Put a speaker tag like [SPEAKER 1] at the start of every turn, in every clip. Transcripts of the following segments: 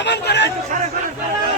[SPEAKER 1] সমান করেন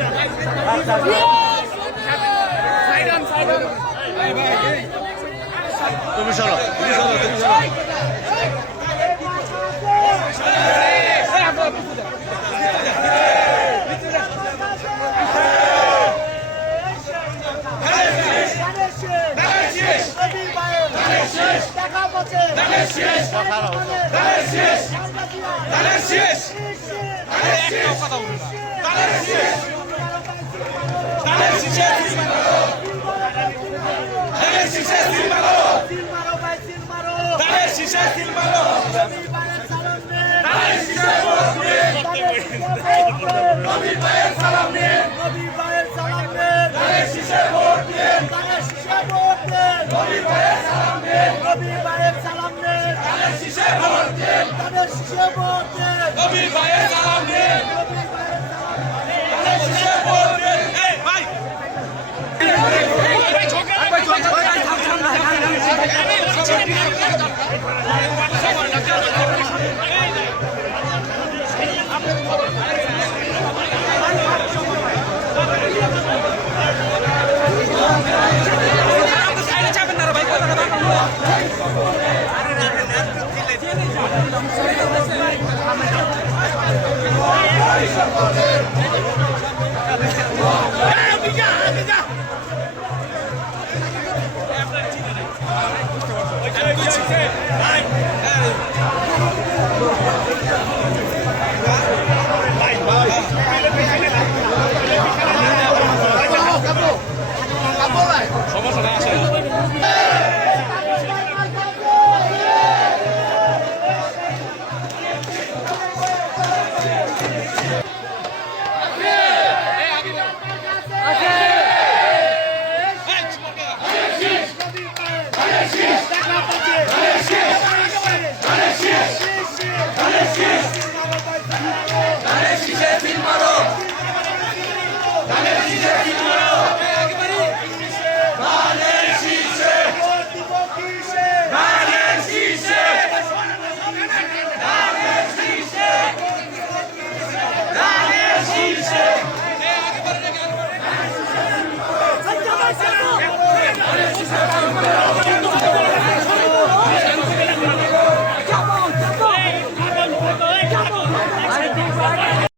[SPEAKER 2] তুমি চলো
[SPEAKER 3] তুমি চলো তুমি চলো
[SPEAKER 4] শেষ কথা বলুন Nobody buy it, I'm here. Dale, Gise, Filmaro. Dale, Gise.